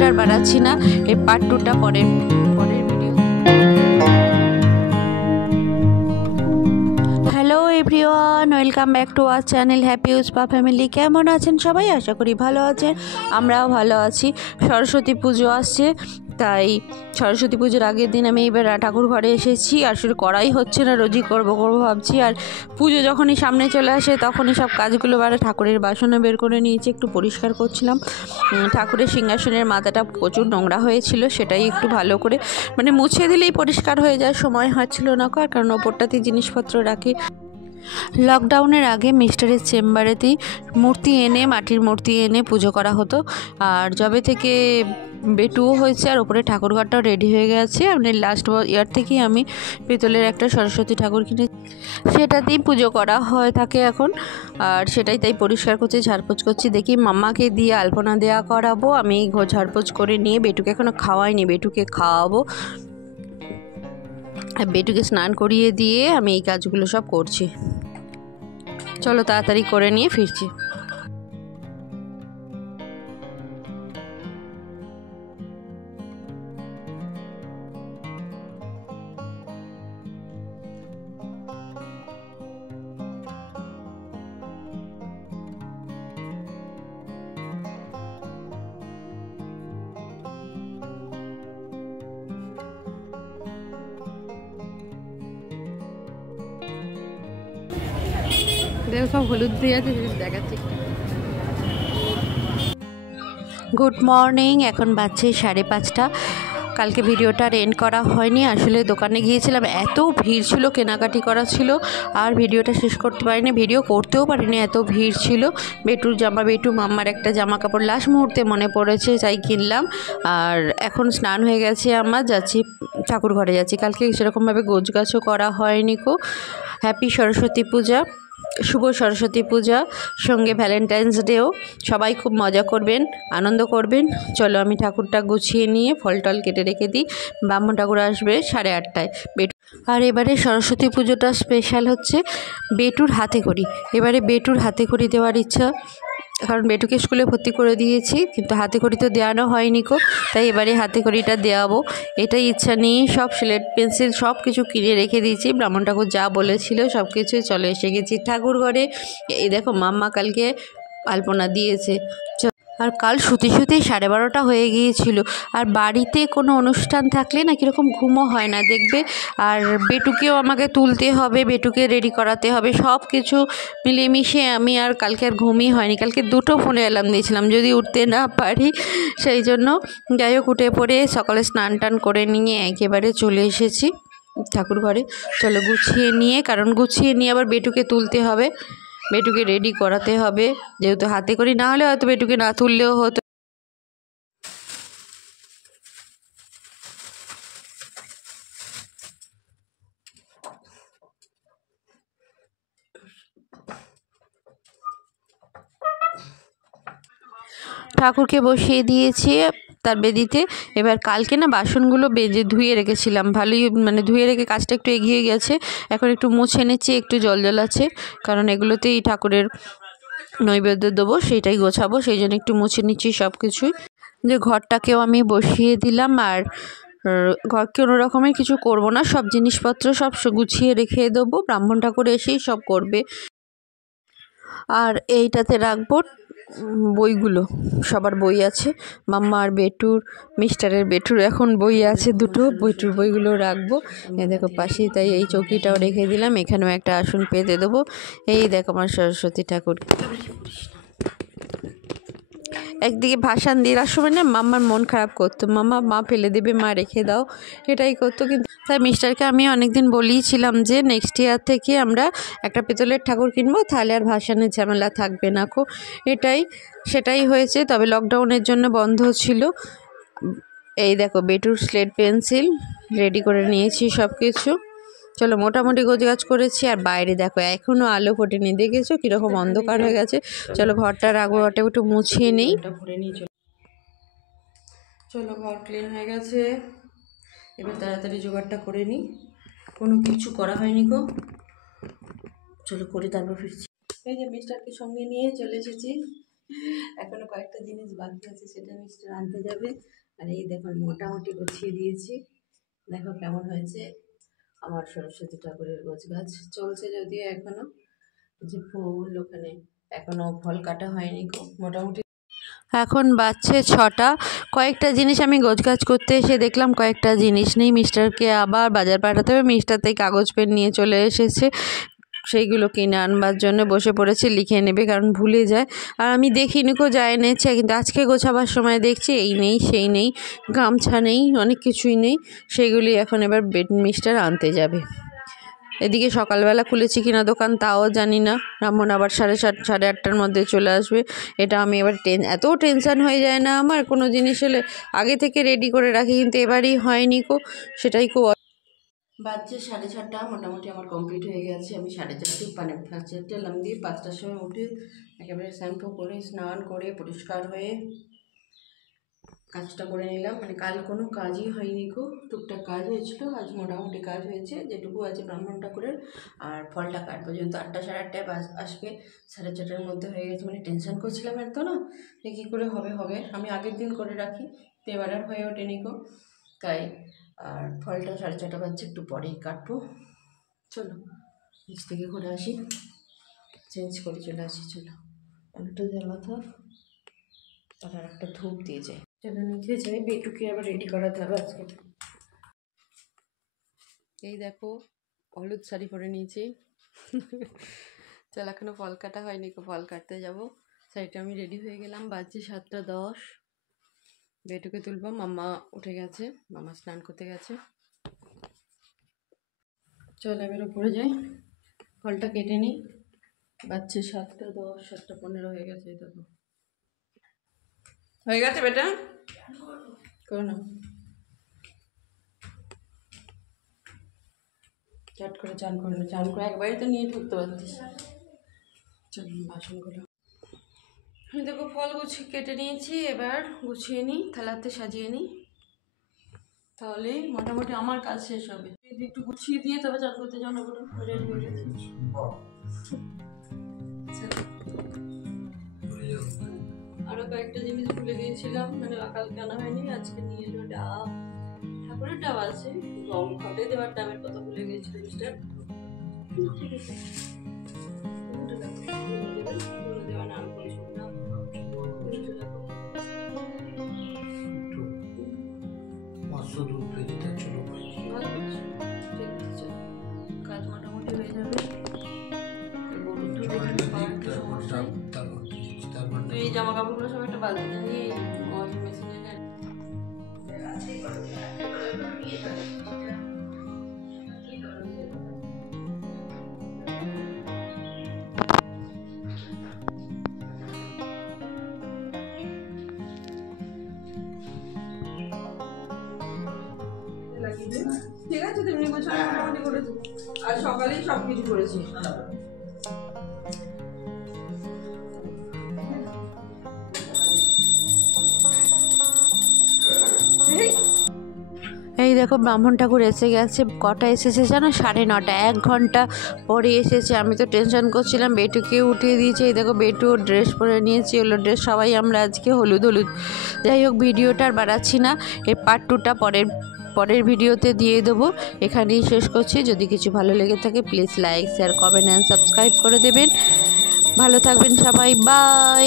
ভিডিওটা আর বানাচ্ছি না, এই পার্ট 2টা পরের video. Hello everyone, welcome back to our channel happy উজপা ফ্যামিলি। কেমন আছেন সবাই? আশা করি ভালো আছেন, আমরাও ভালো আছি। সরস্বতী পুজো আসছে, তাই সরস্বতী পুজোর আগের দিন আমি এবার ঠাকুর ঘরে এসেছি। আসলে করাই হচ্ছে না, রোজই করবো ভাবছি। আর পুজো যখনই সামনে চলে আসে তখনই সব কাজগুলো ঠাকুরের বাসনে বের করে নিয়েছি, একটু পরিষ্কার করছিলাম। ঠাকুরের সিংহাসনের মাথাটা প্রচুর নোংরা হয়েছিল, সেটাই একটু ভালো করে মুছে দিলেই পরিষ্কার হয়ে যায়। সময় হচ্ছিল না, কারণ ওপরটাতে জিনিসপত্র রাখি। লকডাউনের আগে মিস্টারের চেম্বারেতেই মাটির মূর্তি এনে পুজো করা হতো। আর যবে থেকে বেটুও হয়েছে আর ওপরে ঠাকুরঘরটাও রেডি হয়ে গেছে, লাস্ট ইয়ার থেকেই আমি পিতলের একটা সরস্বতী ঠাকুর কিনে সেটাতেই পুজো করা হয়ে থাকে এখন। আর সেটাই তাই পরিষ্কার করছি, ঝাড়পোছ করছি। দেখি মাম্মাকে দিয়ে আলপনা দেওয়া করাবো। আমি ঝাড়পোছ করে নিয়ে বেটুকে এখনও খাওয়াইনি, বেটুকে খাওয়াবো। বেটুকে স্নান করিয়ে দিয়ে আমি এই কাজগুলো সব করছি। চলো তাড়াতাড়ি করে নিয়ে ফিরছি। দেখো সব হলুদ দিয়ে আছে, দেখাচ্ছি। গুড মর্নিং, এখন বাজছে 5:30। কালকে ভিডিওটা এন্ড করা হয়নি, আসলে দোকানে গিয়েছিলাম, এত ভিড় ছিল, কেনাকাটি করা ছিল, আর ভিডিওটা শেষ করতে পারিনি, ভিডিও করতেও পারিনি, এত ভিড় ছিল। বেটু মাম্মার একটা জামা কাপড় লাস্ট মুহূর্তে মনে পড়েছে, তাই কিনলাম। আর এখন স্নান হয়ে গেছে আমার, যাচ্ছি ঠাকুর ঘরে যাচ্ছি। কালকে সেরকমভাবে গোছগাছও করা হয়নি কো। হ্যাপি সরস্বতী পূজা, শুভ সরস্বতী পূজা, সঙ্গে ভ্যালেন্টাইন্স ডেও। সবাই খুব মজা করবেন, আনন্দ করবেন। চলো আমি ঠাকুরটা গুছিয়ে নিয়ে ফল টল কেটে রেখে দিই। ব্রাহ্মণ ঠাকুর আসবে 8:30টায়। আর এবারে সরস্বতী পুজোটা স্পেশাল হচ্ছে বেটুর হাতে খড়ি। এবারে বেটুর হাতে খড়ি দেওয়ার ইচ্ছা, কারণ বেটুকে স্কুলে ভর্তি করে দিয়েছি, কিন্তু হাতে খড়ি তো দেওয়ানো হয়নি কো, তাই এবারে হাতে খড়িটা দেওয়াবো, এটাই ইচ্ছা নিয়ে সব স্লেট পেন্সিল সব কিছু কিনে রেখে দিয়েছি। ব্রাহ্মণ ঠাকুর যা বলেছিল সব কিছু চলে এসে গেছি ঠাকুর ঘরে। এই দেখো মাম্মা কালকে আলপনা দিয়েছে। আর কাল শুতে 12:30 হয়ে গিয়েছিল। আর বাড়িতে কোনো অনুষ্ঠান থাকলে না কীরকম ঘুমও হয় না দেখবে। আর বেটুকেও আমাকে তুলতে হবে, বেটুকে রেডি করাতে হবে, সব কিছু মিলেমিশে আমি আর কালকে আর ঘুমই হয়নি। কালকে 2টো ফোনে অ্যালার্ম দিয়েছিলাম যদি উঠতে না পারি, সেই জন্য। যাই হোক, উঠে পড়ে সকালে স্নান টান করে নিয়ে একেবারে চলে এসেছি ঠাকুর ঘরে। চলো গুছিয়ে নিয়ে, কারণ গুছিয়ে নিয়ে আবার বেটুকে তুলতে হবে, বেটুকে রেডি করাতে হবে, যেহেতু হাতে করি, না হলে হয়তো বেটুকে না তুললেও হতো। ঠাকুরকে বসিয়ে দিয়েছি তার বেদিতে। এবার কালকে না বাসনগুলো ধুয়ে রেখেছিলাম, ভালোই ধুয়ে রেখে কাজটা একটু এগিয়ে গেছে। এখন একটু মুছে নিচ্ছি, একটু জল আছে, কারণ এগুলোতেই ঠাকুরের নৈবেদ্য দেবো, সেটাই গোছাবো, সেই জন্য একটু মুছে নিচ্ছি সব কিছুই। যে ঘরটাকেও আমি বসিয়ে দিলাম। আর ঘরকে কোনো রকমের কিছু করব না, সব জিনিসপত্র সব গুছিয়ে রেখে দেবো, ব্রাহ্মণ ঠাকুর এসেই সব করবে। আর এইটাতে রাখবো বইগুলো, সবার বই আছে, মাম্মা আর মিস্টারের বেটুর এখন বই আছে 2টো, বেটুর বইগুলো রাখবো। এই দেখো পাশেই, তাই এই চৌকিটাও রেখে দিলাম, এখানেও একটা আসন পেতে দেবো। এই দেখো আমার সরস্বতী ঠাকুর। একদিকে ভাসান দেওয়ার সময় না মাম্মার মন খারাপ করতো, মা ফেলে দেবে, মা রেখে দাও, এটাই করতো। কিন্তু তাই মিস্টারকে আমি অনেকদিন বলেইছিলাম যে নেক্সট ইয়ার থেকে আমরা একটা পিতলের ঠাকুর কিনবো, তাহলে আর ভাসানের ঝামেলা থাকবে না কো। সেটাই হয়েছে, তবে লকডাউনের জন্য বন্ধ ছিল। এই দেখো বেটুর স্লেট পেন্সিল রেডি করে নিয়েছি সব কিছু। চলো মোটামুটি গোছগাছ করেছি। আর বাইরে দেখো এখনও আলো ফোটেনি, দেখেছো কীরকম অন্ধকার হয়ে গেছে। চলো ঘরটা রাখবো, ঘরটা একটু মুছিয়ে নেই। চলো ঘর ক্লিন হয়ে গেছে, এবার তাড়াতাড়ি জোগাড়টা করে নিই, কোনো কিছু করা হয়নি গো। চলো করে তারপর ফিরছি। এই যে মিস্টারকে সঙ্গে নিয়ে চলে এসেছি, এখনো কয়েকটা জিনিস বাকি আছে, সেটা মিস্টার আনতে যাবে। আর এই দেখো মোটামুটি গুছিয়ে দিয়েছি, দেখো কেমন হয়েছে। আমার সরস্বতী ঠাকুরের গোছ গাছ চলছে যদিও এখনো, যে ফুল ওখানে এখনো ফল কাটা হয়নি গো। মোটামুটি এখন বাজছে 6টা। কয়েকটা জিনিস আমি গোছগাছ করতে এসে দেখলাম কয়েকটা জিনিস নেই, মিস্টারকে আবার বাজার পাঠাতে হবে। মিস্টার তাই কাগজ পেন নিয়ে চলে এসেছে, সেইগুলো কিনে আনবার জন্য বসে পড়েছে, লিখে নেবে কারণ ভুলে যায়। আর আমি দেখিনি কো যায় এনেছে, কিন্তু আজকে গোছাবার সময় দেখছি এই নেই সেই নেই, গামছা নেই, অনেক কিছুই নেই। সেইগুলি এখন এবার মিস্টার আনতে যাবে। এদিকে সকালবেলা খুলেছি কিনা দোকান তাও জানি না, রামন আবার 7:30 8:30টার মধ্যে চলে আসবে। এটা আমি এবার এত টেনশান হয়ে যায় না আমার, কোনো জিনিস এলে আগে থেকে রেডি করে রাখি, কিন্তু এবারই হয়নি কো, সেটাই খুব। বাজছে 6:30, মোটামুটি আমার কমপ্লিট হয়ে গেছে। আমি 4:30 মানে 4:30 অ্যালার্ম দিয়ে 5টার সময় উঠে একেবারে শ্যাম্পু করে স্নান করে পরিষ্কার হয়ে কাজটা করে নিলাম। মানে কাল কোনো কাজই হয়নি গো, টুকটাক কাজ হয়েছিল, আজ মোটামুটি কাজ হয়েছে যেটুকু আছে ব্রাহ্মণ ঠাকুরের। আর ফলটা কাটবো, যেহেতু 8টা 8:30টায় আসবে, 4:30টার মধ্যে হয়ে গেছে। মানে টেনশন করছিলাম এত না, যে কী করে হবে। আমি আগের দিন করে রাখি, তো এবার আর হয়ে ওঠেনি গো, তাই। আর ফলটা 4:30 বাজছে, একটু পরেই কাটবো। চলো নিচ থেকে ঘুরে আসি, চেঞ্জ করে চলে আসি। চলো একটু জ্বালাতো, আর একটা ধূপ দিয়ে যায়। চলো নিচে যাই, বেটুকে আবার রেডি করাতে হবে আজকে। এই দেখো হলুদ শাড়ি পরে নিয়েছি। চল এখনো ফল কাটা হয়নি, ফল কাটতে যাবো। শাড়িটা আমি রেডি হয়ে গেলাম, বাজছে 7:10। বেটুকে তুলবো, মাম্মা উঠে গেছে, মামা স্নান করতে গেছে। চল এবার উপরে যাই, ফলটা কেটে নিই। বাজছে 7:10, 7:15 হয়ে গেছে। দেখো হয়ে গেছে বেটা, করো না, চট করে চান করে একবারই তো নিয়ে ঢুকতে পারতিস। চল বাসনগুলো দেখো, ফল কেটে নিয়েছি, এবার গুছিয়ে নিই, থালাতে সাজিয়ে নিই, তাহলে মোটামুটি আমার কাজ শেষ হবে। একটু গুছিয়ে দিয়ে তবে চান করতে যাওয়া করো, রেডি হয়ে গেছে। আরো কয়েকটা জিনিস ভুলে গিয়েছিলাম, মানে কালকে আনা হয়নি, আজকে নিয়ে এলো ডাব, ঠাকুরের ডাব আছে, রং ঘটে দেওয়ার ডাবের কথা ভুলে গিয়েছিল মিস্টার। ঠিক আছে, দেওয়া নাম করেছিল না, কাজ মোটামুটি হয়ে যাবে। এই জামা কাপড়গুলো সব একটা বালতিতে নিয়ে ওয়াশিং মেশিনে ঠিক আছে। তেমনি বছর মোটামুটি করেছি, আর সকালেই সব কিছু করেছি। এই দেখো ব্রাহ্মণ ঠাকুর এসে গেছে। কটা এসেছে জানো? 9:30, 1 ঘন্টা পরে এসেছে। আমি তো টেনশন করছিলাম, বেটুকে উঠিয়ে দিয়েছে। এই দেখো বেটু ড্রেস পরে নিয়েছি, হলো ড্রেস, সবাই আমরা আজকে হলুদ। যাই হোক, ভিডিওটা আর বাড়াচ্ছি না, এই পার্ট 2টা পরের ভিডিওতে দিয়ে দেবো। এখানেই শেষ করছি। যদি কিছু ভালো লেগে থাকে please like share comment and subscribe করে দেবেন। ভালো থাকবেন সবাই, বাই।